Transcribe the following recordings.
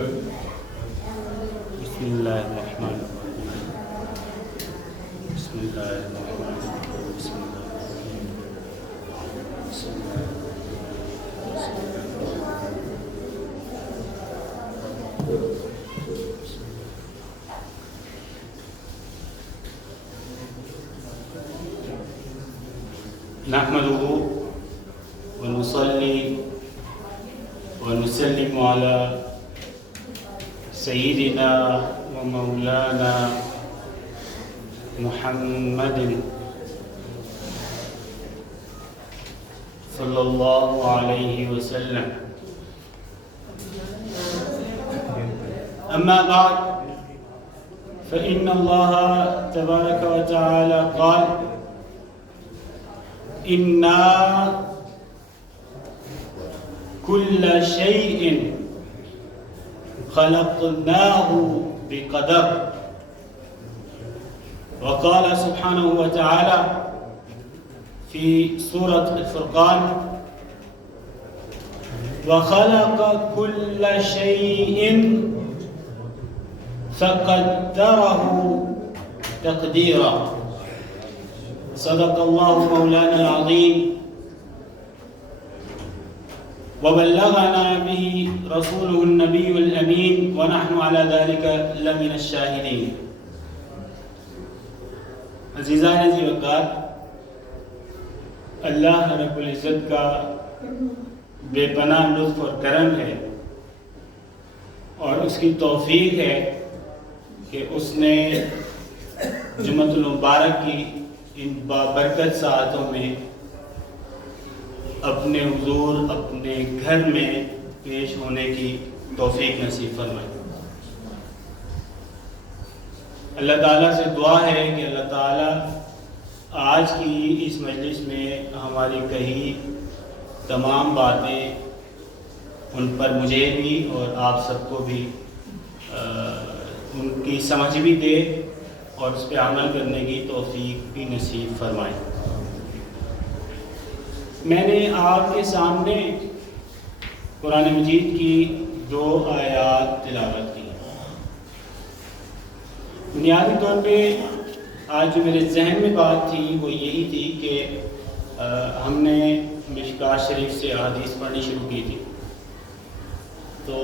بسم اللہ الرحمن الرحیم بسم اللہ الرحمن الرحیم بسم اللہ الرحمن الرحیم بسم اللہ نحمده ونصلي ونسلم على سيدنا ومولانا محمد صلى الله عليه وسلم. أما بعد فإن الله تبارك وتعالى قال: إِنَّا كُلَّ شَيْءٍ خَلَقْنَاهُ بِقَدَرٍ. وقال سبحانه وتعالى في سورة الفرقان: وَخَلَقَ كُلَّ شَيْءٍ فَقَدَّرَهُ تَقْدِيرًا. صدق الله مولانا العظيم وبلغنا به رسوله النبي الأمين ونحن على ذلك لمن الشاهدين. عزیزان ذی وقار، اللہ رب العزت کا بے پناہ لطف اور کرم ہے اور اس کی توفیق ہے کہ اس نے جمعۃ المبارک کی ان بابرکت ساعتوں میں اپنے حضور اپنے گھر میں پیش ہونے کی توفیق نصیب فرمائی. اللہ تعالیٰ سے دعا ہے کہ اللہ تعالیٰ آج کی اس مجلس میں ہماری کہی تمام باتیں ان پر مجھے بھی اور آپ سب کو بھی ان کی سمجھ بھی دے اور اس پہ عمل کرنے کی توفیق بھی نصیب فرمائے. میں نے آپ کے سامنے قرآن مجید کی 2 آیات تلاوت کی. بنیادی طور پہ آج جو میرے ذہن میں بات تھی وہ یہی تھی کہ ہم نے مشکات شریف سے احادیث پڑھنی شروع کی تھی، تو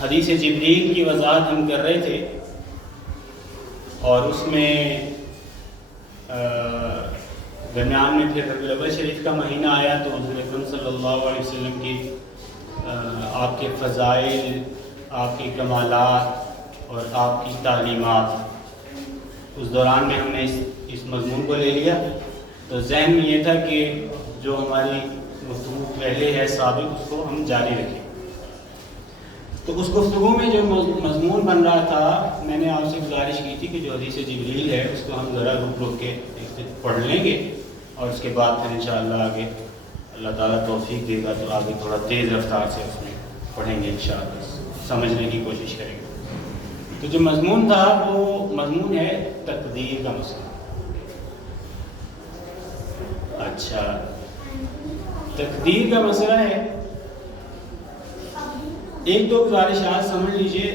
حدیث جبریل کی وضاحت ہم کر رہے تھے اور اس میں درمیان میں پھر ربیع الاول شریف کا مہینہ آیا تو حضور اکرم صلی اللہ علیہ وسلم کی آپ کے فضائل، آپ کی کمالات اور آپ کی تعلیمات، اس دوران میں ہم نے اس مضمون کو لے لیا. تو ذہن میں یہ تھا کہ جو ہماری گفتگو پہلے ہے سابق اس کو ہم جاری رکھیں. تو اس گفتگو میں جو مضمون بن رہا تھا میں نے آپ سے گزارش کی تھی کہ جو حدیث جبریل ہے اس کو ہم ذرا رک کے پڑھ لیں گے اور اس کے بعد پھر انشاءاللہ آگے اللہ تعالیٰ توفیق دے گا تو آگے تھوڑا تیز رفتار سے اس میں پڑھیں گے انشاءاللہ، سمجھنے کی کوشش کریں گے. تو جو مضمون تھا وہ مضمون ہے تقدیر کا مسئلہ. اچھا، تقدیر کا مسئلہ ہے. ایک 2 گزارشات سمجھ لیجئے.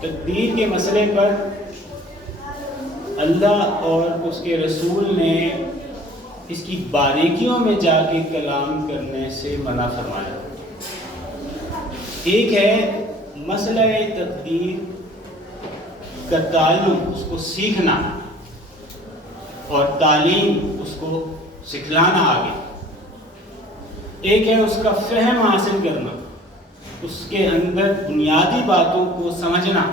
تقدیر کے مسئلے پر اللہ اور اس کے رسول نے اس کی باریکیوں میں جا کے کلام کرنے سے منع فرمایا. ایک ہے مسئلہ تقدیر کا تعلم، اس کو سیکھنا اور تعلیم، اس کو سکھلانا آگے. ایک ہے اس کا فہم حاصل کرنا، اس کے اندر بنیادی باتوں کو سمجھنا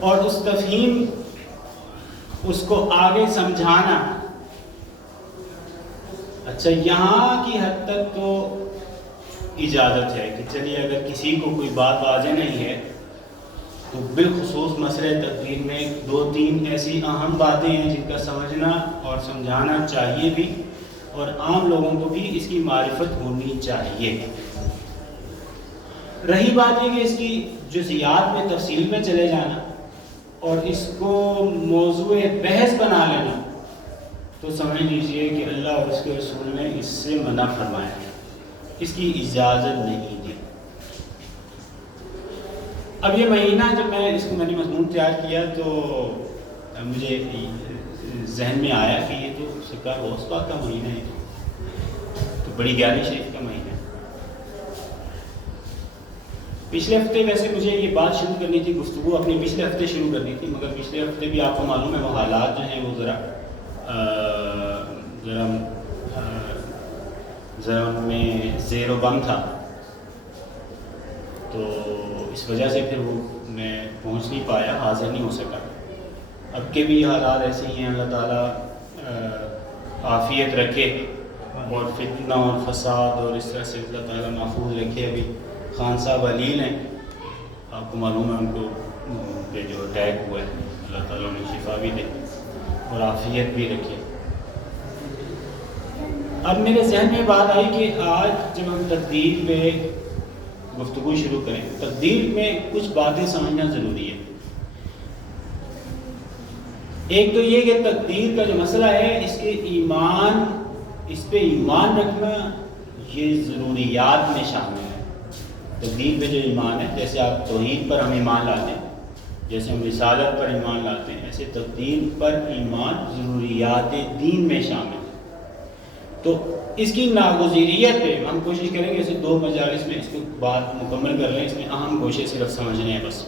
اور اس تفہیم اس کو آگے سمجھانا. اچھا، یہاں کی حد تک تو اجازت ہے کہ چلیے اگر کسی کو کوئی بات واضح نہیں ہے تو بالخصوص مسئلہ تقدیر میں 2-3 ایسی اہم باتیں ہیں جن کا سمجھنا اور سمجھانا چاہیے بھی اور عام لوگوں کو بھی اس کی معرفت ہونی چاہیے. رہی بات یہ کہ اس کی جزئیات میں تفصیل میں چلے جانا اور اس کو موضوع بحث بنا لینا تو سمجھ لیجئے کہ اللہ اور اس کے رسول نے اس سے منع فرمایا ہے، اس کی اجازت نہیں دی. اب یہ مہینہ جب میں نے مضمون تیار کیا تو مجھے ذہن میں آیا کہ یہ تو سرکار غوث پاک کا مہینہ ہے، تو بڑی گیارہ شریف کا مہینہ ہے۔ پچھلے ہفتے ویسے مجھے یہ بات شروع کرنی تھی، گفتگو اپنی پچھلے ہفتے شروع کرنی تھی، مگر پچھلے ہفتے بھی آپ کو معلوم ہے وہ حالات جو ہیں وہ ذرا ان میں زیر و بم تھا، تو اس وجہ سے پھر وہ میں پہنچ نہیں پایا، حاضر نہیں ہو سکا۔ اب کے بھی حالات ایسے ہی ہیں، اللہ تعالیٰ عافیت رکھے اور فتنہ اور فساد اور اس طرح سے اللہ تعالیٰ محفوظ رکھے۔ ابھی خان صاحب علیل ہیں، آپ کو معلوم ہے ان کو پہ جو اٹیک ہوا ہے، اللہ تعالیٰ انہیں شفا بھی دے اور عافیت بھی رکھے۔ اب میرے ذہن میں بات آئی کہ آج جب ہم تقدیر پہ گفتگو شروع کریں، تقدیر میں کچھ باتیں سمجھنا ضروری ہے۔ ایک تو یہ کہ تقدیر کا جو مسئلہ ہے اس پہ ایمان رکھنا یہ ضروریات میں شامل ہے۔ تقدیر پہ جو ایمان ہے، جیسے آپ توحید پر ہم ایمان لاتے ہیں، جیسے ہم رسالت پر ایمان لاتے ہیں، ایسے تقدیر پر ایمان ضروریات دین میں شامل ہے۔ تو اس کی ناگزیریت پہ ہم کوشش کریں گے، اسے 2 مجالس میں اس کو بات مکمل کر لیں، اس میں اہم گوشے صرف سمجھنے ہیں بس۔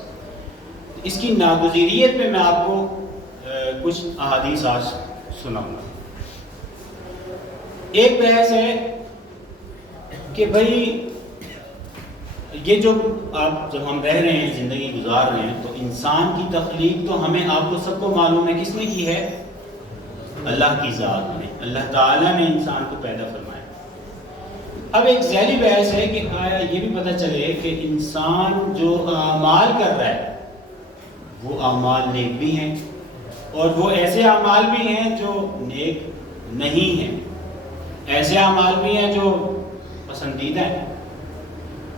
اس کی ناگزیریت پہ میں آپ کو کچھ احادیث آج سناؤں گا۔ ایک بحث ہے کہ بھائی یہ جب ہم رہ رہے ہیں، زندگی گزار رہے ہیں، تو انسان کی تخلیق تو ہمیں آپ کو سب کو معلوم ہے کس نے کی ہے؟ اللہ کی ذات نے، اللہ تعالیٰ نے انسان کو پیدا فرمایا۔ اب ایک ذیلی بحث ہے کہ آیا یہ بھی پتہ چلے کہ انسان جو اعمال کر رہا ہے وہ اعمال نیک بھی ہیں، اور وہ ایسے اعمال بھی ہیں جو نیک نہیں ہیں، ایسے اعمال بھی ہیں جو پسندیدہ ہیں،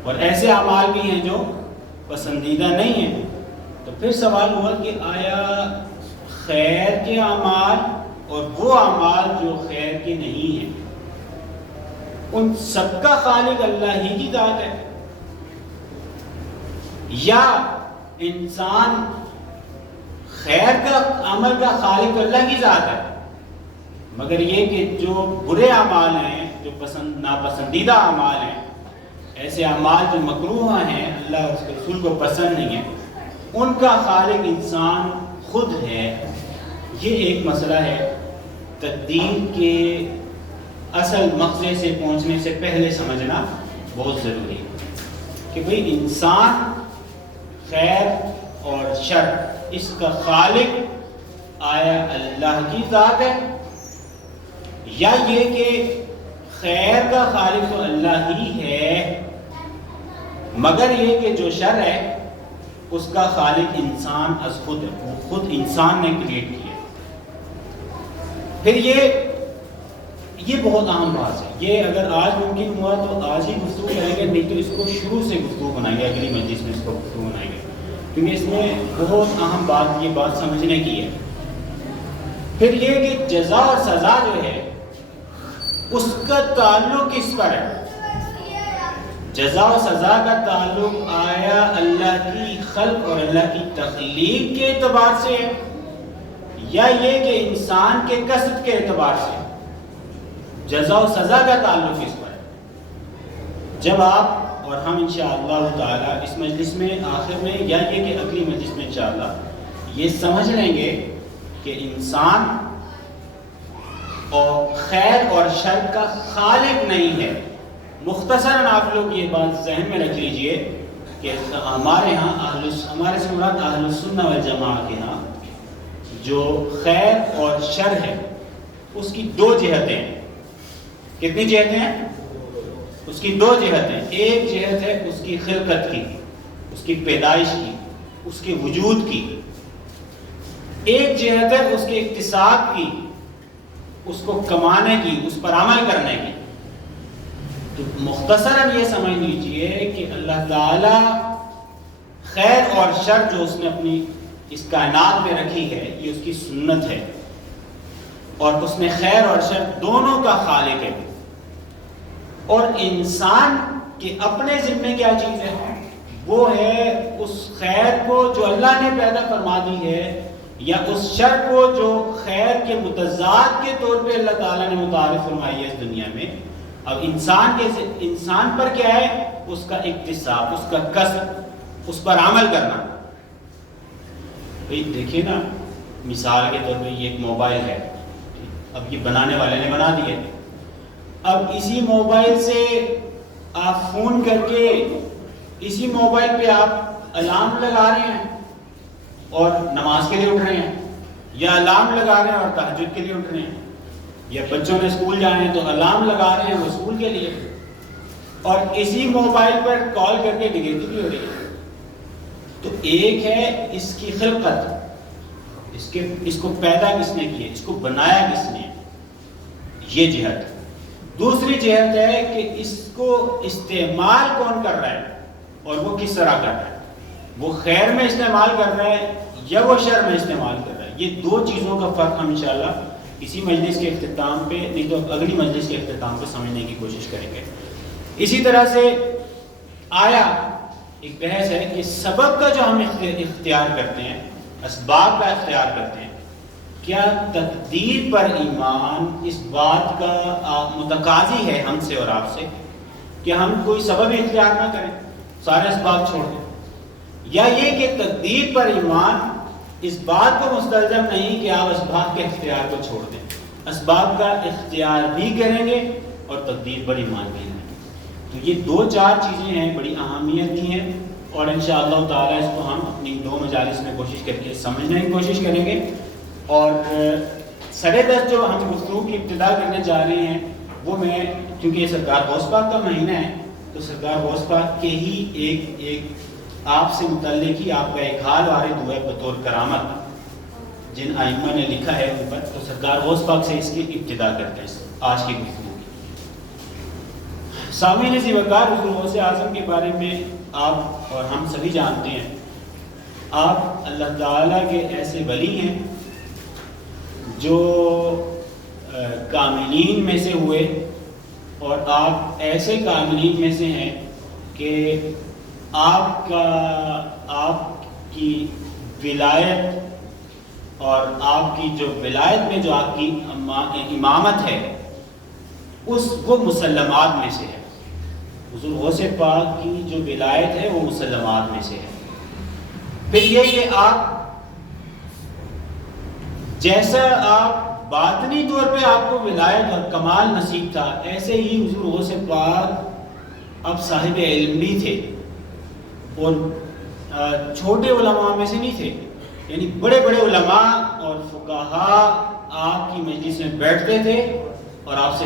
اور ایسے اعمال بھی ہیں جو پسندیدہ نہیں ہیں۔ تو پھر سوال ہوا کہ آیا خیر کے اعمال اور وہ اعمال جو خیر کے نہیں ہیں، ان سب کا خالق اللہ ہی کی ذات ہے، یا انسان خیر کا عمل کا خالق اللہ کی ذات ہے، مگر یہ کہ جو برے اعمال ہیں، جو ناپسندیدہ اعمال ہیں، ایسے اعمال جو مکروہ ہیں، اللہ اور اس کے رسول کو پسند نہیں ہیں، ان کا خالق انسان خود ہے۔ یہ ایک مسئلہ ہے، تقدیر کے اصل مغزے سے پہنچنے سے پہلے سمجھنا بہت ضروری ہے کہ بھئی انسان خیر اور شر اس کا خالق آیا اللہ کی ذات ہے، یا یہ کہ خیر کا خالق تو اللہ ہی ہے، مگر یہ کہ جو شر ہے اس کا خالق انسان از خود ہے، وہ خود انسان نے کریٹ کیا۔ پھر یہ بہت اہم بات ہے، یہ اگر آج ممکن ہوا تو آج ہی گفتگو کریں گے، نہیں تو اس کو شروع سے گفتگو بنائیں گے، اگلی مجلس میں اس کو گفتگو بنائیں گے، کیونکہ اس میں بہت اہم بات یہ بات سمجھنے کی ہے۔ پھر یہ کہ جزا اور سزا جو ہے اس کا تعلق کس پر ہے؟ جزا و سزا کا تعلق آیا اللہ کی خلق اور اللہ کی تخلیق کے اعتبار سے ہے، یا یہ کہ انسان کے کسب کے اعتبار سے؟ جزا و سزا کا تعلق کس پر ہے؟ جب آپ اور ہم انشاءاللہ تعالی اس مجلس میں آخر میں، یا یہ کہ اگلی مجلس میں انشاءاللہ یہ سمجھ لیں گے کہ انسان اور خیر اور شر کا خالق نہیں ہے، مختصراً آپ لوگ یہ بات ذہن میں رکھ لیجئے کہ ہمارے ہاں ہمارے سے مراد اہل السنہ والجماعہ کے ہاں جو خیر اور شر ہے اس کی 2 جہتیں ہیں۔ کتنی جہتیں ہیں؟ اس کی 2 جہتیں۔ ایک جہت ہے اس کی خلقت کی، اس کی پیدائش کی، اس کے وجود کی۔ ایک جہت ہے اس کے اکتساب کی، اس کو کمانے کی، اس پر عمل کرنے کی۔ تو مختصراً یہ سمجھ لیجئے کہ اللہ تعالی خیر اور شر جو اس نے اپنی اس کائنات میں رکھی ہے یہ اس کی سنت ہے، اور اس نے خیر اور شر دونوں کا خالق ہے۔ اور انسان کے اپنے ذمے کیا چیز ہے؟ وہ ہے اس خیر کو جو اللہ نے پیدا فرما دی ہے، یا اس شر کو جو خیر کے متضاد کے طور پہ اللہ تعالیٰ نے متعارف فرمائی ہے اس دنیا میں۔ اب انسان پر کیا ہے؟ اس کا اکتساب، اس کا کسب، اس پر عمل کرنا۔ بھئی دیکھیے نا، مثال کے طور پہ یہ ایک موبائل ہے، اب یہ بنانے والے نے بنا دیے، اب اسی موبائل سے آپ فون کر کے اسی موبائل پہ آپ الارم لگا رہے ہیں اور نماز کے لیے اٹھ رہے ہیں، یا الارم لگا رہے ہیں اور تہجد کے لیے اٹھ رہے ہیں، یا بچوں نے اسکول جانے ہیں تو الارم لگا رہے ہیں وہ اسکول کے لیے، اور اسی موبائل پر کال کر کے ڈکیتی بھی ہو رہی ہے۔ تو ایک ہے اس کی خلقت، اس کو پیدا کس نے کیا، اس کو بنایا کس نے، یہ جہت۔ دوسری جہت ہے کہ اس کو استعمال کون کر رہا ہے اور وہ کس طرح کر رہا ہے، وہ خیر میں استعمال کر رہا ہے یا وہ شر میں استعمال کر رہا ہے۔ یہ دو چیزوں کا فرق ہم انشاءاللہ اسی مجلس کے اختتام پہ، نہیں تو اگلی مجلس کے اختتام پہ سمجھنے کی کوشش کریں گے۔ اسی طرح سے آیا ایک بحث ہے کہ سبب کا جو ہم اختیار کرتے ہیں، اسباب کا اختیار کرتے ہیں، کیا تقدیر پر ایمان اس بات کا متقاضی ہے ہم سے اور آپ سے کہ ہم کوئی سبب اختیار نہ کریں، سارے اسباب چھوڑ دیں، یا یہ کہ تقدیر پر ایمان اس بات کو مستلزم نہیں کہ آپ اسباب کے اختیار کو چھوڑ دیں، اسباب کا اختیار بھی کریں گے اور تقدیر پر ایمان بھی لیں۔ تو یہ دو چار چیزیں ہیں بڑی اہمیت کی ہیں، اور انشاءاللہ تعالیٰ اس کو ہم اپنی دو مجالس میں کوشش کر کے سمجھنے کی کوشش کریں گے۔ اور سرے دست جو ہم گفتگو کی ابتدا کرنے جا رہے ہیں وہ میں، کیونکہ یہ سرکار غوث پاک کا مہینہ ہے، تو سرکار غوث پاک کے ہی ایک آپ سے متعلق ہی آپ کا ایک حال وارد ہوا ہے بطور کرامت، جن ائمہ نے لکھا ہے ان پر، تو سرکار غوث پاک سے اس کی ابتدا کرتے ہیں آج کی گفتگو کی۔ سامعین عزیز وقار، حضور غوث اعظم کے بارے میں آپ اور ہم سبھی جانتے ہیں، آپ اللہ تعالیٰ کے ایسے ولی ہیں جو کاملین میں سے ہوئے، اور آپ ایسے کاملین میں سے ہیں کہ آپ کی ولایت اور آپ کی جو ولایت میں جو آپ کی امامت ہے وہ مسلمات میں سے ہے۔ حضور غوث پاک کی جو ولایت ہے وہ مسلمات میں سے ہے۔ پھر یہ کہ آپ جیسا آپ باطنی طور پہ آپ کو ولایت اور کمال نصیب تھا، ایسے ہی حضور غوث پاک اب صاحب علم بھی تھے، اور چھوٹے علماء میں سے نہیں تھے، یعنی بڑے بڑے علماء اور فقہاء آپ کی مجلس میں بیٹھتے تھے اور آپ سے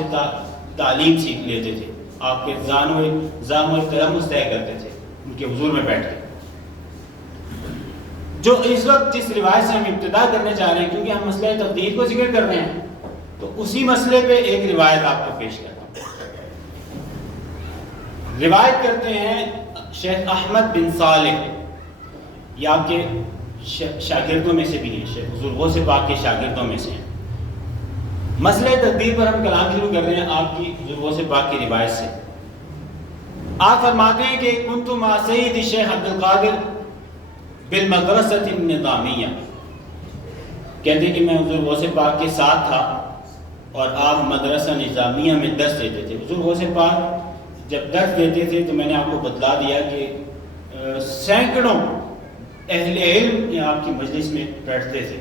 تعلیم سیکھ لیتے تھے، آپ کے زام و تلمس طے کرتے تھے ان کے حضور میں بیٹھ کے۔ جو اس وقت جس روایت سے ہم ابتدا کرنے جا رہے ہیں، کیونکہ ہم مسئلہ تقدیر کو ذکر کر رہے ہیں، تو اسی مسئلے پہ ایک روایت آپ کو پیش کرتا ہوں۔ روایت کرتے ہیں شیخ احمد بن صالح، یہ آپ کے شاگردوں میں سے بھی ہیں، شیخ حضور غوث پاک کے شاگردوں میں سے ہیں۔ مسئلہ تقدیر پر ہم کلام شروع کر رہے ہیں آپ کی حضور غوث پاک کی روایت سے۔ آپ فرماتے ہیں کہ کنت مع سید الشیخ عبد القادر بالمدرسۃ النظامیہ، کہتے ہیں کہ میں حضور غوث پاک کے ساتھ تھا اور آپ مدرسہ نظامیہ میں درس دیتے تھے۔ حضور غوث پاک جب درس دیتے تھے تو میں نے آپ کو بتلا دیا کہ سینکڑوں اہل علم آپ کی مجلس میں بیٹھتے تھے۔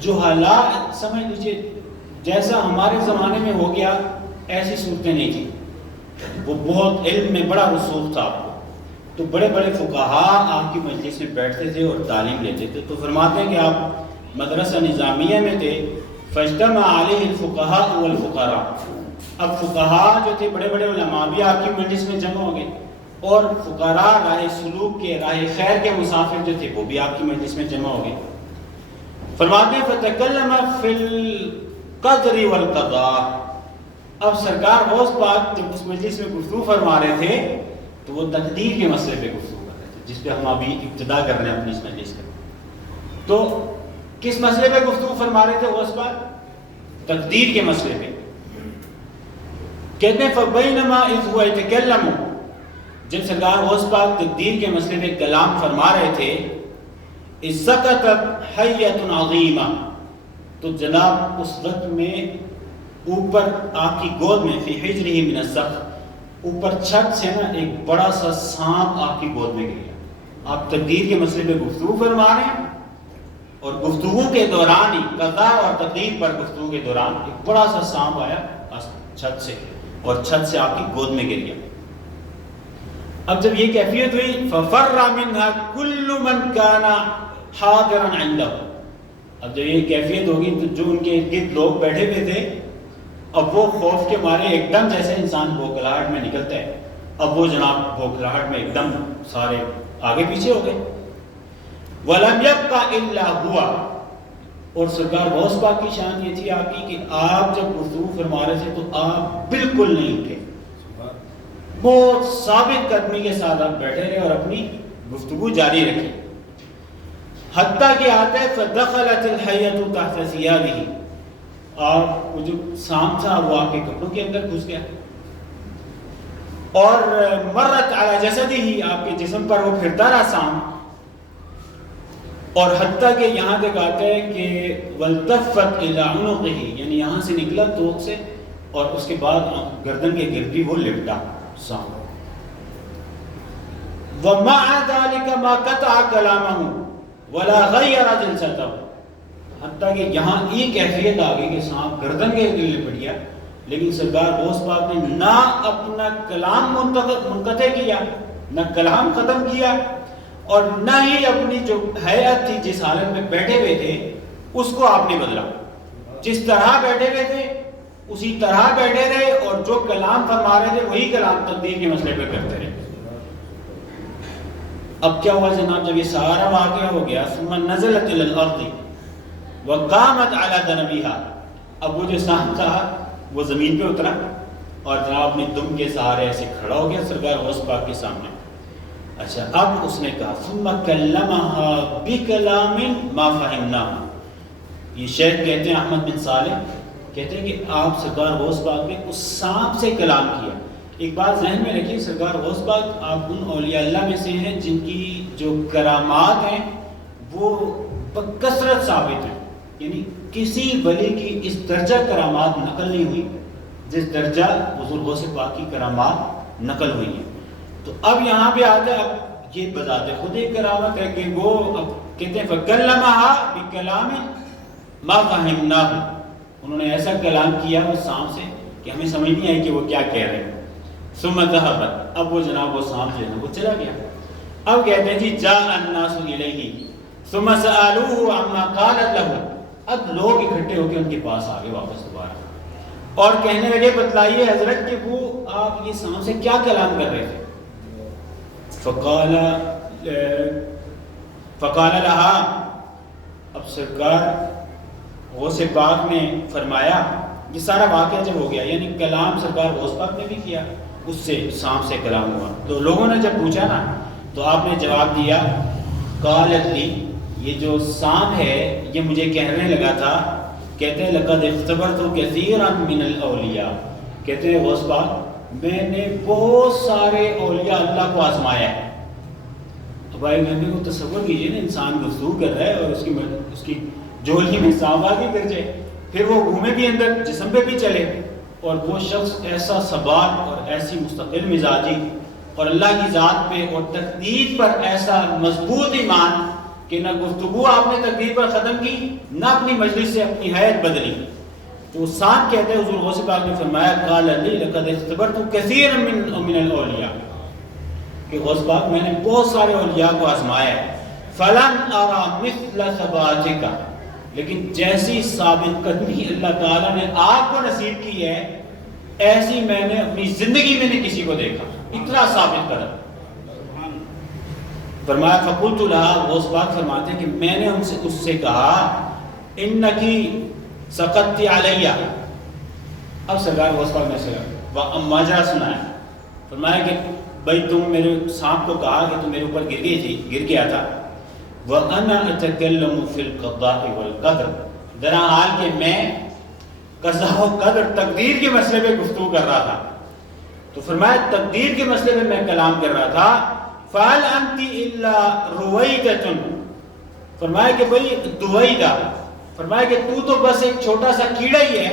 جو حالات سمجھ لیجیے جیسا ہمارے زمانے میں ہو گیا ایسی صورتیں نہیں تھیں، وہ بہت علم میں بڑا رسوخ تھا آپ کو، تو بڑے بڑے فقہاء آپ کی مجلس میں بیٹھتے تھے اور تعلیم لیتے تھے۔ تو فرماتے ہیں کہ آپ مدرسہ نظامیہ میں تھے، فاجتمع علیہ الفقہاء والفقراء، اب فقہاء جو تھے بڑے بڑے علماء بھی آپ کی مجلس میں جمع ہو گئے، اور فقراء راہ سلوک کے، راہ خیر کے مسافر جو تھے وہ بھی آپ کی مجلس میں جمع ہو گئے۔ فرماتے ہیں فتکلم فی القدر والقضاء، اب سرکار غوث پاک جب اس مجلس میں گفتگو فرما رہے تھے تو وہ تقدیر کے مسئلے پہ گفتگو کر رہے تھے، جس پہ ہم ابھی ابتدا کر رہے ہیں اپنی اس مجلس کا۔ تو کس مسئلے پہ گفتگو فرما رہے تھے غوث پاک؟ تقدیر کے مسئلے پہ۔ کہتے ہیں فبینما اذ هو یتکلم، جب سرکار غوث پاک تقدیر کے مسئلے میں کلام فرما رہے تھے سقطت حیۃ عظیمہ، تو جناب اس وقت میں اوپر آپ کی گود میں فی حجرہ من السقف، اوپر چھت سے نا ایک بڑا سا سانپ آپ کی گود میں گریا۔ آپ تقدیر کے مسئلے پہ گفتگو فرما رہے ہیں اور گفتگو کے دوران ہی قضاء اور تقدیر پر گفتگو کے دوران ایک بڑا سا سانپ آیا چھت سے اور چھت سے آپ کی گود میں گر گیا۔ اب جب یہ کیفیت ہوئی ففر منها كل من كان حاضرا عنده، اب جب یہ کیفیت ہوگی تو جو ان کے ارد گرد لوگ بیٹھے ہوئے تھے اب وہ خوف کے مارے ایک دم، جیسے انسان بوکھلاہٹ میں نکلتا ہے، اب وہ جناب بوکھلاہٹ میں ایک دم سارے آگے پیچھے ہو گئے۔ وَلَمْ يَبْقَ إِلَّا هُوَ، اور سرکار غوث پاک کی شان یہ تھی آپ کی کہ آپ جب گفتگو فرما رہے تھے تو آپ بالکل نہیں اٹھے، بہت ثابت قدمی کے ساتھ آپ بیٹھے رہے اور اپنی گفتگو جاری رکھی۔ حتیٰ کہ آتا ہے فَدَخَلَتِ الْحَيَّةُ تَحْتَ ثِيَابِهِ، آپ وہ جو سانپ تھا وہ آپ کے کپڑوں کے اندر گھس گیا، اور مرت علی جسدہ، آپ کے جسم پر وہ پھرتا رہا سانپ، اور حتیٰ کہ یہاں تک آتا ہے کہ وَالْتَفَّتْ إِلَىٰ عُنُقِهِ، یعنی یہاں سے نکلا توق سے اور اس کے بعد گردن کے گرد بھی وہ لپٹا سانپ۔ وَمَعَ ذَلِكَ مَا قَطَعَ كَلَامَهُ وَلَا غَيَّرَ جِلْسَتَهُ، حتیٰ کہ یہاں یہ کیفیت آ گئی کہ سانپ گردن کے گرد لپٹ گیا، لیکن سرکار غوث پاک نے نہ اپنا کلام منقطع کیا، نہ کلام ختم کیا، اور نہ ہی اپنی جو حیات تھی جس حالت میں بیٹھے ہوئے تھے اس کو آپ نے بدلا، جس طرح بیٹھے ہوئے تھے اسی طرح بیٹھے رہے، اور جو کلام فرما رہے تھے وہی کلام تقدیر کے مسئلے پہ کرتے رہے۔ اب کیا ہوا جناب، جب یہ سارا واقعہ ہو گیا ثم نزلت الى الارض وقامت على ذنبها، اب وہ جو سانپ تھا وہ زمین پہ اترا اور جناب اپنی دم کے سہارے ایسے کھڑا ہو گیا سرکار غوث پاک کے سامنے۔ اچھا، اب اس نے کہا ثم کلمها بکلام ما فہمناه، یہ شیخ کہتے ہیں احمد بن صالح کہتے ہیں کہ آپ سرکار غوث پاک نے اس سانپ سے کلام کیا۔ ایک بات ذہن میں رکھیے، سرکار غوث پاک آپ ان اولیاء اللہ میں سے ہیں جن کی جو کرامات ہیں وہ بکثرت ثابت ہیں، یعنی کسی ولی کی اس درجہ کرامات نقل نہیں ہوئی جس درجہ حضور غوث پاک کی کرامات نقل ہوئی ہیں۔ تو اب یہاں پہ آتا ہے، اب یہ بذات خود ایک کرامت ہے کہ وہ اب کہتے ہیں فَكَلَّمَهَا بِكَلَامٍ مَا فَهِمْنَاهُ، انہوں نے ایسا کلام کیا وہ سانپ سے کہ ہمیں سمجھ نہیں آئی کہ وہ کیا کہہ رہے ہیں۔ ثُمَّ ذَهَبَتْ، اب وہ جناب وہ سانپ جو ہے وہ چلا گیا۔ اب کہتے ہیں جی جَاءَ النَّاسُ إِلَيْهِ ثُمَّ سَأَلُوهُ عَمَّا قَالَتْ لَهُ، اب لوگ اکٹھے ہو کے ان کے پاس آگے واپس دوبارہ اور کہنے لگے بتلائیے حضرت کہ وہ آپ یہ سانپ سے کیا کلام کر رہے تھے۔ فقال لها، اب سرکار غوث پاک نے فرمایا، یہ سارا واقعہ جب ہو گیا یعنی کلام سرکار غوث پاک نے بھی کیا، اس سے سانپ سے کلام ہوا، تو لوگوں نے جب پوچھا نا تو آپ نے جواب دیا قالت لی، یہ جو سانپ ہے یہ مجھے کہنے لگا تھا، کہتے ہیں لقد اختبرت کثیرا من الاولیاء، کہتے ہیں غوث پاک میں نے بہت سارے اولیاء اللہ کو آزمایا ہے۔ تو بھائی گھنٹے کو تصور کیجئے نا، انسان گفتگو کر رہا ہے اور اس کی جولی میں سانپ آگے گر جائے، پھر وہ گھومے بھی اندر جسم پہ بھی چلے، اور وہ شخص ایسا ثبات اور ایسی مستقل مزاجی اور اللہ کی ذات پہ اور تقدیر پر ایسا مضبوط ایمان کہ نہ گفتگو آپ نے تقدیر پر ختم کی نہ اپنی مجلس سے اپنی حیات بدلی۔ تو سانپ کہتے ہیں حضور غوث پاک نے فرمایا قال لی لقد اختبرت کثیر من الاولیاء، کہ غوث پاک میں نے بہت سارے اولیاء کو آزمایا ہے، فلن ارى مثل ثباتک، لیکن جیسی ثابت قدمی اللہ تعالیٰ نے آپ کو نصیب کی ہے ایسی میں نے اپنی زندگی میں نہیں کسی کو دیکھا، اتنا ثابت قدم۔ فرمایا فقلت لها، غوث پاک فرماتے ہیں کہ میں نے اس سے کہا انکی سقطت علیہ، اب سرکار غوث پاک نے ماجرا سنایا، فرمایا کہ بھائی تم میرے سانپ کو کہا کہ تم میرے اوپر گر گیا تھا، وَأَنَا أَتَكَلَّمُ فِي الْقَضَاءِ وَالْقَدْرِ، درحال کہ میں قضاء و قدر تقدیر کے مسئلے پہ گفتگو کر رہا تھا، تو فرمایا تقدیر کے مسئلے میں میں کلام کر رہا تھا. فَهَلْ أَنْتِ إِلَّا رُوَيْدَةٌ، فرمایا کہ بھئی دویدہ، فرمایا کہ تو بس ایک چھوٹا سا کیڑا ہی ہے.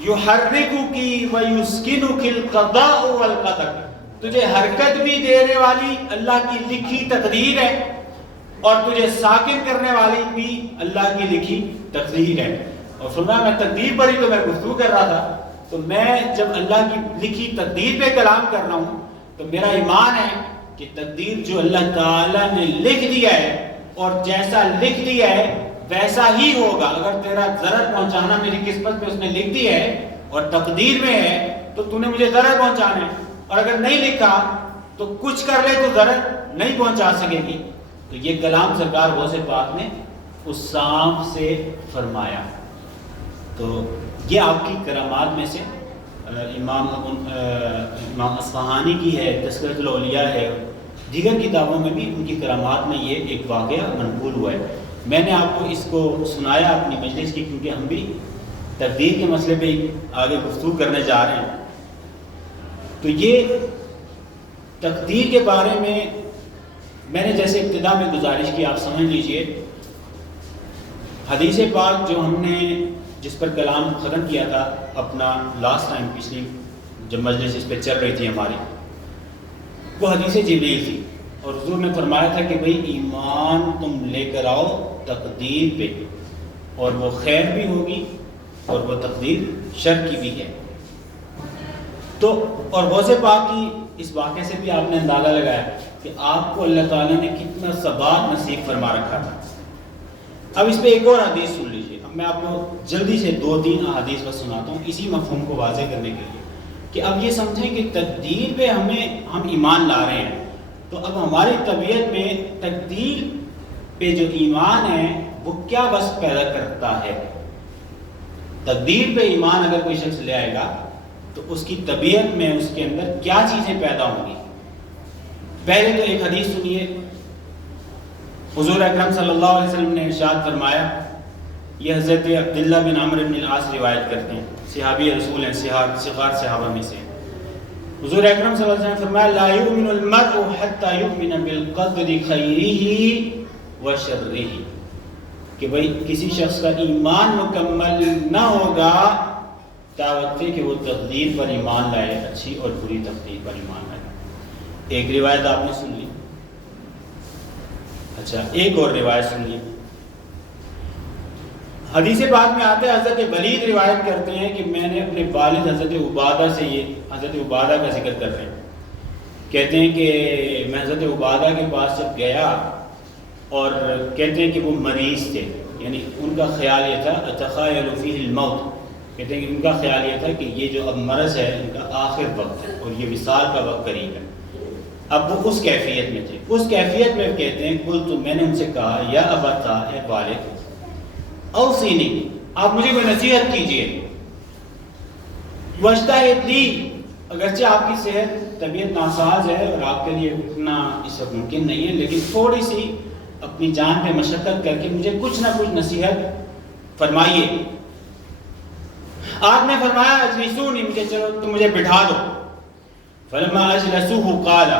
يُحَرِّكُكِ وَيُسْكِنُكِ الْقَضَاءُ وَالْقَدَرُ، تجھے حرکت بھی دینے والی اللہ کی لکھی تقدیر ہے، اور تجھے ساکن کرنے والی بھی اللہ کی لکھی تقدیر ہے. اور فرمایا میں تقدیر پر ہی تو میں گفتگو کر رہا تھا. تو میں جب اللہ کی لکھی تقدیر پہ کلام کر رہا ہوں تو میرا ایمان ہے کہ تقدیر جو اللہ تعالیٰ نے لکھ دیا ہے اور جیسا لکھ دیا ہے ویسا ہی ہوگا. اگر تیرا ضرر پہنچانا میری قسمت میں اس نے لکھ دی ہے اور تقدیر میں ہے تو تو نے مجھے ضرر پہنچانا ہے، اور اگر نہیں لکھا تو کچھ کر لے تو ضرر نہیں پہنچا سکے گی. تو یہ کلام سرکار غوث پاک نے اس سانپ سے فرمایا. تو یہ آپ کی کرامات میں سے امام اصفہانی کی ہے، تذکرۃ الاولیاء ہے، دیگر کتابوں میں بھی ان کی کرامات میں یہ ایک واقعہ منقول ہوا ہے. میں نے آپ کو اس کو سنایا اپنی مجلس کی کیونکہ ہم بھی تقدیر کے مسئلے پہ آگے گفتگو کرنے جا رہے ہیں. تو یہ تقدیر کے بارے میں نے جیسے ابتدا میں گزارش کی، آپ سمجھ لیجئے حدیث پاک جو ہم نے جس پر کلام ختم کیا تھا اپنا لاسٹ ٹائم، پچھلی جب مجلس اس پہ چل رہی تھی ہماری، وہ حدیث جبریل تھی. اور حضور نے فرمایا تھا کہ بھئی ایمان تم لے کر آؤ تقدیر پہ، اور وہ خیر بھی ہوگی اور وہ تقدیر شر کی بھی ہے. تو اور غوث پاک کی اس واقعے سے بھی آپ نے اندازہ لگایا کہ آپ کو اللہ تعالیٰ نے کتنا ثبات نصیب فرما رکھا تھا. اب اس پہ ایک اور حدیث سن لیجیے. اب میں آپ کو جلدی سے 2-3 احادیث بس سناتا ہوں اسی مفہوم کو واضح کرنے کے لیے کہ اب یہ سمجھیں کہ تقدیر پہ ہم ایمان لا رہے ہیں. تو اب ہماری طبیعت میں تقدیر پہ جو ایمان ہے وہ کیا بس پیدا کرتا ہے. تقدیر پہ ایمان اگر کوئی شخص لے آئے گا تو اس کی طبیعت میں اس کے اندر کیا چیزیں پیدا ہوں گی. پہلے تو ایک حدیث سنیے. حضور اکرم صلی اللہ علیہ وسلم نے ارشاد فرمایا، یہ حضرت عبداللہ بن عمرو بن العاص روایت کرتے ہیں، صحابی رسول ہیں، صغار صحابہ میں سے. حضور اکرم صلی اللہ علیہ وسلم نے فرمایا لا یؤمن المرء حتی یؤمن بالقدر خیرہ وشرہ، کہ بھئی کسی شخص کا ایمان مکمل نہ ہوگا تاوتے کہ وہ تقدیر پر ایمان لائے، اچھی اور بری تقدیر پر ایمان لائے. ایک روایت آپ نے سن لی. اچھا ایک اور روایت سن لی. حدیث پاک میں آتے ہیں، حضرت ولید روایت کرتے ہیں کہ میں نے اپنے والد حضرت عبادہ سے، یہ حضرت عبادہ کا ذکر کر رہے ہیں، کہتے ہیں کہ میں حضرت عبادہ کے پاس جب گیا اور کہتے ہیں کہ وہ مریض تھے، یعنی ان کا خیال یہ تھا اتخیل فیہ الموت، کہتے ہیں کہ ان کا خیال یہ تھا کہ یہ جو اب مرض ہے ان کا آخر وقت ہے اور یہ وصال کا وقت قریب ہے. اب وہ اس کیفیت میں تھے. اس کیفیت میں کہتے ہیں قلت، میں نے ان سے کہا یا ابتا، اے والد، اوصینی، آپ مجھے کوئی نصیحت کیجئے، واجتہد لی، اگرچہ آپ کی صحت طبیعت ناساز ہے اور آپ کے لیے اتنا اس وقت ممکن نہیں ہے، لیکن تھوڑی سی اپنی جان پہ مشقت کر کے مجھے کچھ نہ کچھ نصیحت فرمائیے. آپ نے فرمایا اجلسونی، ان کے چلو تم مجھے بٹھا دو. فلما اجلسوہ قال،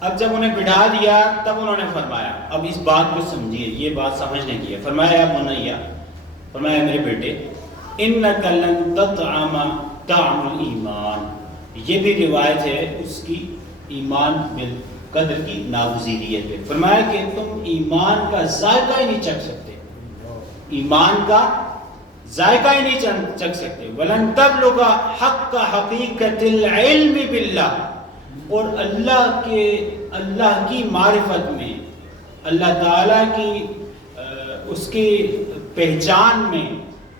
اب جب انہیں بٹھا دیا تب انہوں نے فرمایا، اب اس بات کو سمجھیے، یہ بات سمجھنے کی ہے. فرمایا یا بنیا، فرمایا میرے بیٹے، انک لن تطعم طعم الایمان، یہ بھی روایت ہے اس کی ایمان بالقدر کی ناگزیریت ہے. فرمایا کہ تم ایمان کا ذائقہ ہی نہیں چکھ سکتے، ایمان کا ذائقہ ہی نہیں چکھ سکتے. ولن تبلغ حق حقیقت العلم باللہ، اور اللہ کی معرفت میں، اللہ تعالیٰ کی اس کی پہچان میں،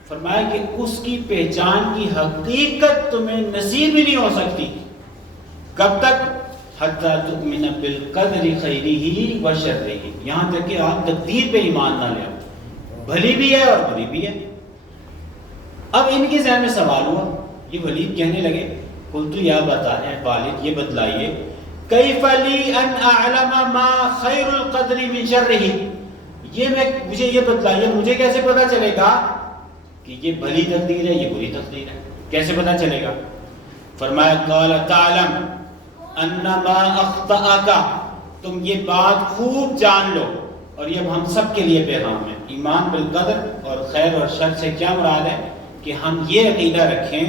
فرمایا کہ اس کی پہچان کی حقیقت تمہیں نصیب ہی نہیں ہو سکتی. کب تک؟ حتی تؤمن بالقدر خیرہ وشرہ، یہاں تک کہ آپ تقدیر پہ ایمان نہ لے آؤ، بھلی بھی ہے اور بری بھی ہے. اب ان کے ذہن میں سوال ہوا، یہ ولید کہنے لگے قلت یا بتا، اے والد یہ بتلائیے، کیف لی ان اعلم ما خیر القدر من شرہ، مجھے یہ بتلائیے مجھے کیسے پتا چلے گا کہ یہ بھلی تقدیر ہے یہ بری تقدیر ہے، کیسے پتا چلے گا؟ فرمایا قال تعلم انما اخطأک، تم یہ بات خوب جان لو، اور یہ اب ہم سب کے لیے پیغام ہے۔ ایمان بالقدر اور خیر اور شر سے کیا مراد ہے کہ ہم یہ عقیدہ رکھیں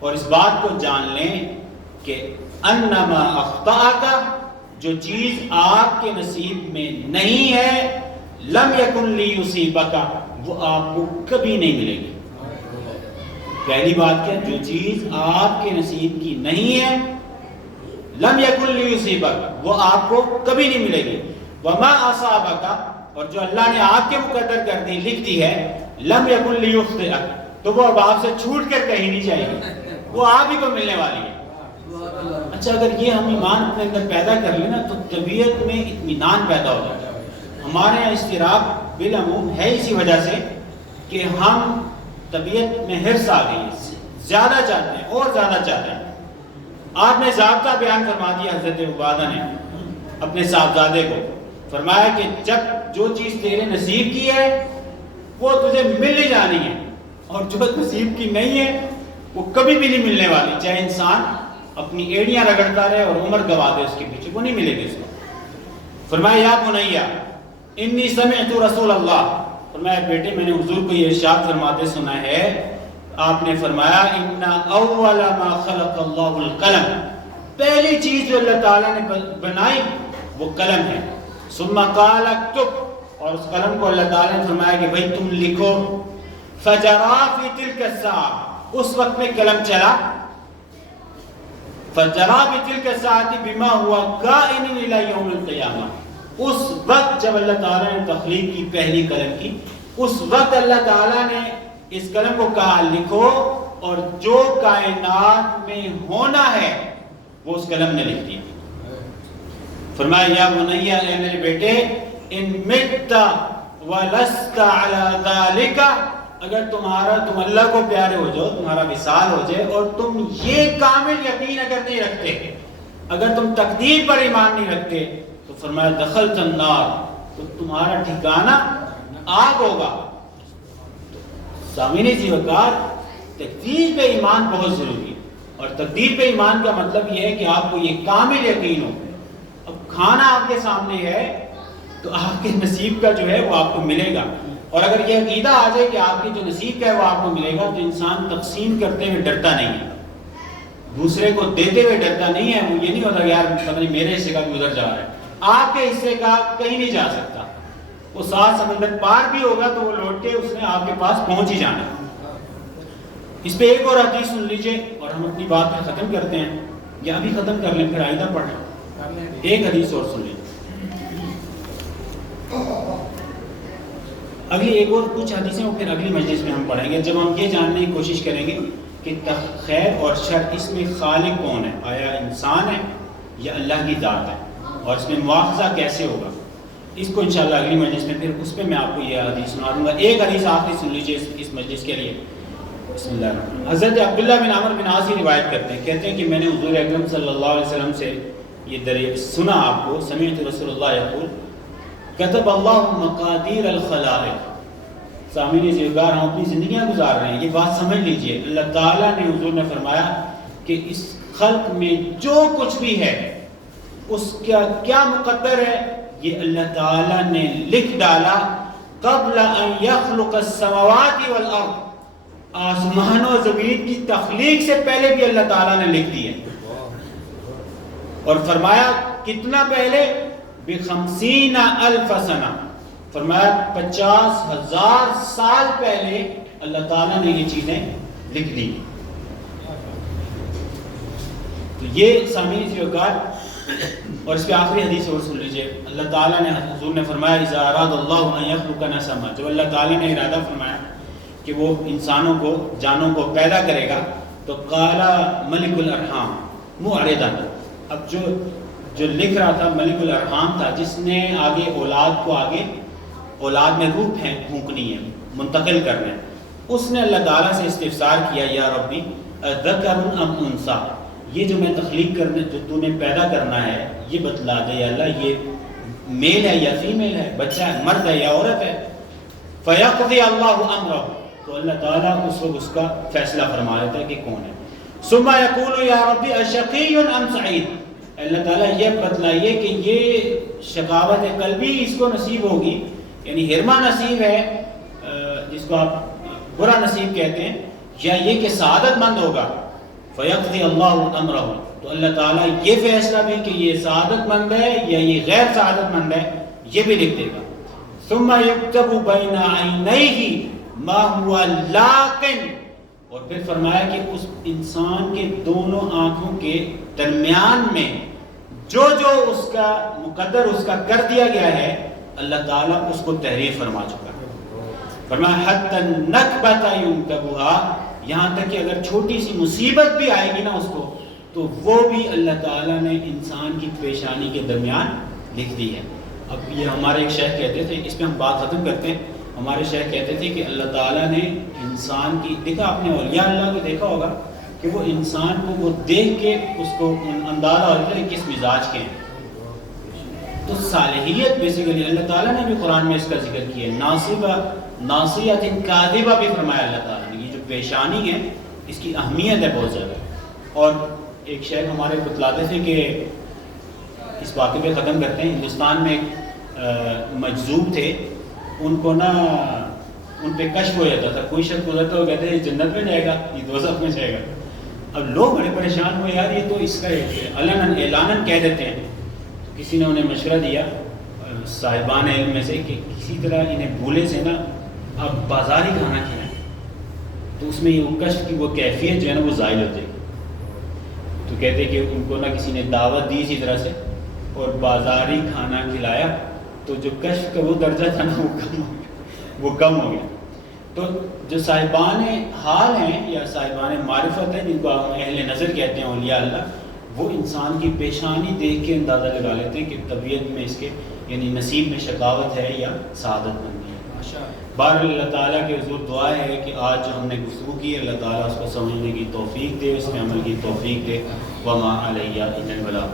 اور اس بات کو جان لیں کہ انما اخطأک، جو چیز آپ کے نصیب میں نہیں ہے، لم یکن لیصیبک، وہ آپ کو کبھی نہیں ملے گی۔ پہلی بات کیا؟ جو چیز آپ کے نصیب کی نہیں ہے، لم یکن لیصیبک، وہ آپ کو کبھی نہیں ملے گی۔ وما اصابک، اور جو اللہ نے آپ کے مقدر کر دی، لکھ دی ہے، لم یکن لیخطئک، تو وہ اب آپ سے چھوٹ کر کہیں نہیں جائے گی، وہ آپ ہی کو ملنے والی ہے۔ اچھا، اگر یہ ہم ایمان اپنے اندر پیدا کر لیں نا تو طبیعت میں اطمینان پیدا ہو جاتا ہے۔ ہمارے یہاں اضطراب بالعموم ہے اسی وجہ سے کہ ہم طبیعت میں حرص آ گئی ہے، زیادہ چاہتے ہیں اور زیادہ چاہتے ہیں۔ آپ نے ضابطہ بیان فرما دیا حضرت عبادہ نے اپنے صاحبزادے کو، فرمایا کہ جب جو چیز تیرے نصیب کی ہے وہ تجھے مل ہی جانی ہے، اور جو نصیب کی نہیں ہے وہ کبھی بھی نہیں ملنے والی، چاہے انسان اپنی ایڑیاں رگڑتا رہے اور عمر گوا دے اس کے پیچھے، وہ نہیں ملے گی اس کو۔ فرمایا یا بنیا انی سمعت رسول اللہ، فرمایا بیٹے میں نے حضور کو یہ ارشاد فرماتے سنا ہے۔ آپ نے فرمایا ان اول ما خلق اللہ القلم، پہلی چیز جو اللہ تعالیٰ نے بنائی وہ قلم ہے۔ ثم قال اکتب، اور اس قلم کو اللہ تعالیٰ نے فرمایا کہ بھائی تم لکھو۔ فجرا فی تلک الساعہ، اس وقت میں قلم چلا، فجرا فی تلک الساعہ بما ہوا کائن الی یوم القیامہ، اس وقت جب اللہ تعالیٰ نے تخلیق کی پہلی قلم کی، اس وقت اللہ تعالیٰ نے اس قلم کو کہا لکھو، اور جو کائنات میں ہونا ہے وہ اس قلم نے لکھ دیا۔ فرمایا یا بنیا، اے میرے بیٹے، ان مت ولست علی ذالک، اگر تم اللہ کو پیارے ہو جاؤ، تمہارا وصال ہو جائے، اور تم یہ کامل یقین اگر نہیں رکھتے، اگر تم تقدیر پر ایمان نہیں رکھتے، تو فرمایا دخلت النار، تو تمہارا ٹھکانہ آگ ہوگا۔ سامعین ذی وقار، تقدیر پہ ایمان بہت ضروری ہے، اور تقدیر پہ ایمان کا مطلب یہ ہے کہ آپ کو یہ کامل یقین ہو۔ اب کھانا آپ کے سامنے ہے تو آپ کے نصیب کا جو ہے وہ آپ کو ملے گا، اور اگر یہ عقیدہ آ جائے کہ آپ کے جو نصیب کا ہے وہ آپ کو ملے گا، تو انسان تقسیم کرتے ہوئے ڈرتا نہیں ہے، دوسرے کو دیتے ہوئے ڈرتا نہیں ہے۔ وہ یہ نہیں ہوتا کہ یار پتہ نہیں میرے حصے کا بھی ادھر جا رہا ہے، آپ کے حصے کا کہیں نہیں جا سکتا، وہ 7 سمندر پار بھی ہوگا تو وہ لوٹ کے اس نے آپ کے پاس پہنچ ہی جانا۔ اس پہ ایک اور حدیث سن لیجئے اور ہم اپنی بات پہ ختم کرتے ہیں، یا ابھی ختم کر لیں پھر آئندہ پڑھیں، ایک حدیث اور سن لیجئے، اگلی ایک اور کچھ حدیثیں وہ پھر اگلی مجلس میں ہم پڑھیں گے، جب ہم یہ جاننے کی کوشش کریں گے کہ خیر اور شر اس میں خالق کون ہے، آیا انسان ہے یا اللہ کی ذات ہے، اور اس میں مواخذہ کیسے ہوگا، اس کو انشاءاللہ اگلی مجلس میں پھر اس پہ میں آپ کو یہ حدیث سنا دوں گا۔ ایک حدیث آپ نے سن لیجئے اس مجلس کے لیے۔ بسم اللہ الرحمن الرحیم۔ حضرت عبداللہ بن عمر بن عاص روایت کرتے ہیں، کہتے ہیں کہ میں نے حضور اکرم صلی اللہ علیہ وسلم سے یہ سنا، آپ کو سمعت رسول اللہ یقول کتب اللہ مقادیر الخلائق۔ سامعین ذی وقار، ہم اپنی زندگیاں گزار رہے ہیں، یہ بات سمجھ لیجئے، اللہ تعالیٰ نے حضور نے فرمایا کہ اس خلق میں جو کچھ بھی ہے اس کا کیا مقدر ہے، یہ اللہ تعالیٰ نے لکھ ڈالا قبل ان یخلق السماوات والارض، آسمان و زمین کی تخلیق سے پہلے بھی اللہ تعالیٰ نے لکھ دی ہے، اور فرمایا کتنا پہلے، ب50,000 سنہ، فرمایا 50,000 سال پہلے اللہ تعالیٰ نے یہ چیزیں لکھ دی۔ تو یہ سامعین ذی وقار، اور اس پہ آخری حدیث اور سن لیجئے، اللہ تعالیٰ نے حضور نے فرمایا اذا اراد اللہ ان یخلق نسما، جب اللہ تعالیٰ نے ارادہ فرمایا کہ وہ انسانوں کو، جانوں کو پیدا کرے گا، تو قال ملک الارحام معرضا، اب جو لکھ رہا تھا ملک الارحام تھا، جس نے آگے اولاد کو آگے اولاد میں روح پھونکنی ہے، منتقل کرنا ہے، اس نے اللہ تعالیٰ سے استفسار کیا یا ربی ذکر ام انثی، یہ جو میں تخلیق کرنے، جو تو نے پیدا کرنا ہے، یہ بتلا دے یا اللہ، یہ میل ہے یا فیمیل ہے، بچہ ہے، مرد ہے یا عورت ہے۔ فیقضی اللہ امرہ، تو اللہ تعالیٰ اس وقت اس کا فیصلہ فرما لیتا ہے کہ کون ہے۔ ثم یقول یا ربی اشقی ام سعید، اللہ تعالیٰ یہ بتلائیے کہ یہ شقاوت قلبی اس کو نصیب ہوگی، یعنی ہرما نصیب ہے جس کو آپ برا نصیب کہتے ہیں، یا یہ کہ سعادت مند ہوگا. فیقضی اللہ امرہ، تو اللہ تعالیٰ یہ فیصلہ بھی کہ یہ سعادت مند ہے یا یہ غیر سعادت مند ہے یہ بھی لکھ دے گا. ثم یکتب بین عینیہ ما هو لاقن، اور پھر فرمایا کہ اس انسان کے دونوں آنکھوں کے درمیان میں جو جو اس کا مقدر اس کا کر دیا گیا ہے اللہ تعالیٰ اس کو تحریر فرما چکا ہے. فرمایا حتی النکبۃ یکتبها، یہاں تک کہ اگر چھوٹی سی مصیبت بھی آئے گی نا اس کو تو وہ بھی اللہ تعالیٰ نے انسان کی پیشانی کے درمیان لکھ دی ہے. اب یہ ہمارے ایک شیخ کہتے تھے، اس پہ ہم بات ختم کرتے ہیں. ہمارے شیخ کہتے تھے کہ اللہ تعالیٰ نے انسان کی، دیکھا آپ نے اولیاء اللہ کو دیکھا ہوگا کہ وہ انسان کو وہ دیکھ کے اس کو اندازہ ہوتا ہے کس مزاج کے ہیں. تو صالحیت بیسیکلی اللہ تعالیٰ نے بھی قرآن میں اس کا ذکر کیا ہے. ناصیۃ کاذبہ بھی فرمایا اللہ تعالیٰ نے. یہ جو پیشانی ہے اس کی اہمیت ہے بہت زیادہ. اور ایک شیخ ہمارے بتلاتے تھے کہ اس واقعے پہ ختم کرتے ہیں. ہندوستان میں ایک مجذوب تھے، ان کو نا ان پہ کشف ہو جاتا تھا. کوئی شخص گزرتا وہ کہتے ہیں یہ جنت میں جائے گا، یہ دوزخ میں جائے گا. اب لوگ بڑے پریشان ہوئے، یار یہ تو اس کا اعلاناً کہہ دیتے ہیں. تو کسی نے انہیں مشورہ دیا صاحبان علم میں سے کہ کسی طرح انہیں بھولے سے نا اب بازاری کھانا کھلائیں، تو اس میں یہ کشف کی وہ کیفیت جو ہے نا وہ زائل ہو جائے گی. تو کہتے کہ ان کو نا کسی نے دعوت دی اسی طرح سے اور بازاری کھانا کھلایا تو جو کشف کا وہ درجہ تھا نا وہ کم ہو گیا. تو جو صاحبان حال ہیں یا صاحبان معرفت ہیں، جن کو اہل نظر کہتے ہیں اولیاء اللہ، وہ انسان کی پیشانی دیکھ کے اندازہ لگا لیتے ہیں کہ طبیعت میں اس کے یعنی نصیب میں شقاوت ہے یا سعادت مندی ہے. بہرحال اللہ تعالیٰ کے حضور دعا ہے کہ آج جو ہم نے گفتگو کی اللہ تعالیٰ اس کو سمجھنے کی توفیق دے، اس میں عمل کی توفیق دے. وما علیہ الا البلاغ.